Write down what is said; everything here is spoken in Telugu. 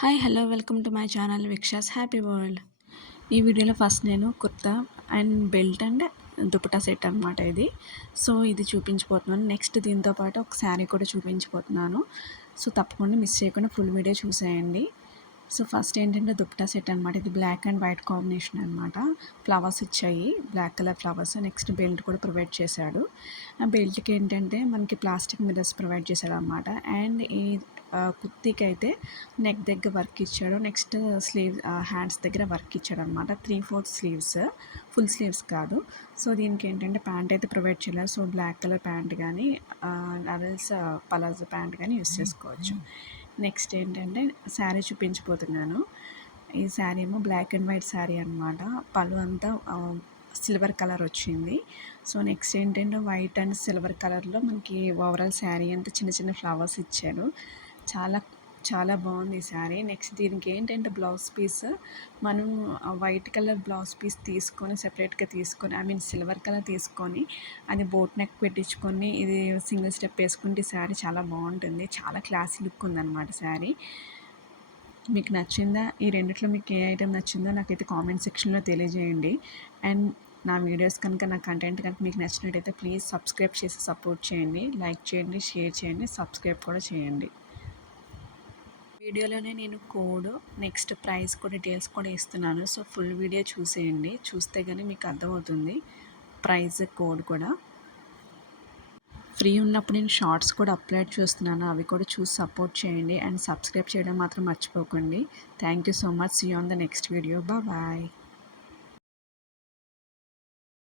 Hi hello welcome to my channel Vikshas happy world. ఈ వీడియోలో ఫస్ట్ నేను kurta and belt and dupatta set అనమాట ఇది. సో ఇది చూపించబోతున్నాను. నెక్స్ట్ దీంతో పాటు ఒక శారీ కూడా చూపించబోతున్నాను. సో తప్పకుండా మిస్ చేయకుండా ఫుల్ వీడియో చూసేయండి. సో ఫస్ట్ ఏంటంటే దుపట్టా సెట్ అనమాట. ఇది బ్లాక్ అండ్ వైట్ కాంబినేషన్ అనమాట. ఫ్లవర్స్ ఇచ్చాయి, black colour flowers. Next belt కూడా ప్రొవైడ్ చేశాడు. ఆ బెల్ట్కి ఏంటంటే మనకి ప్లాస్టిక్ మిర్రర్స్ ప్రొవైడ్ చేశాడు అనమాట. అండ్ ఈ కుర్తీకి అయితే నెక్ దగ్గర వర్క్ ఇచ్చాడు. నెక్స్ట్ హ్యాండ్స్ దగ్గర వర్క్ ఇచ్చాడు అనమాట. 3/4 స్లీవ్స్, ఫుల్ స్లీవ్స్ కాదు. సో దీనికి ఏంటంటే ప్యాంట్ అయితే ప్రొవైడ్ చేయలేదు. సో బ్లాక్ కలర్ ప్యాంట్ కానీ అదల్స్ పలాజో ప్యాంట్ కానీ యూస్ చేసుకోవచ్చు. నెక్స్ట్ ఏంటంటే శారీ చూపించిపోతున్నాను. ఈ శారీ ఏమో బ్లాక్ అండ్ వైట్ శారీ అనమాట. పళ్ళు అంతా సిల్వర్ కలర్ వచ్చింది. సో నెక్స్ట్ ఏంటంటే వైట్ అండ్ సిల్వర్ కలర్లో మనకి ఓవరాల్ శారీ అంతా చిన్న చిన్న ఫ్లవర్స్ ఇచ్చారు. చాలా చాలా బాగుంది ఈ శారీ. నెక్స్ట్ దీనికి ఏంటంటే బ్లౌజ్ పీస్ మనం వైట్ కలర్ బ్లౌజ్ పీస్ తీసుకొని సెపరేట్గా తీసుకొని, ఐ మీన్ సిల్వర్ కలర్ తీసుకొని అది బోట్ నెక్ పెట్టించుకొని ఇది సింగిల్ స్టెప్ వేసుకుంటే ఈ శారీ చాలా బాగుంటుంది. చాలా క్లాసీ లుక్ ఉందన్నమాట శారీ. మీకు నచ్చిందా? ఈ రెండిట్లో మీకు ఏ ఐటెం నచ్చిందో నాకైతే కామెంట్ సెక్షన్లో తెలియజేయండి. అండ్ నా వీడియోస్ కనుక, నా కంటెంట్ కనుక మీకు నచ్చినట్టయితే ప్లీజ్ సబ్స్క్రైబ్ చేసి సపోర్ట్ చేయండి. లైక్ చేయండి, షేర్ చేయండి, సబ్స్క్రైబ్ కూడా చేయండి. వీడియోలోనే నేను కోడ్, నెక్స్ట్ ప్రైస్ కూడా డీటెయిల్స్ కూడా ఇస్తున్నాను. సో ఫుల్ వీడియో చూసేయండి. చూస్తే కానీ మీకు అర్థమవుతుంది ప్రైస్, కోడ్ కూడా. ఫ్రీ ఉన్నప్పుడు నేను షార్ట్స్ కూడా అప్లోడ్ చేస్తున్నాను. అవి కూడా చూసి సపోర్ట్ చేయండి అండ్ సబ్స్క్రైబ్ చేయడం మాత్రం మర్చిపోకండి. Thank you so much. See you on the next video. Bye.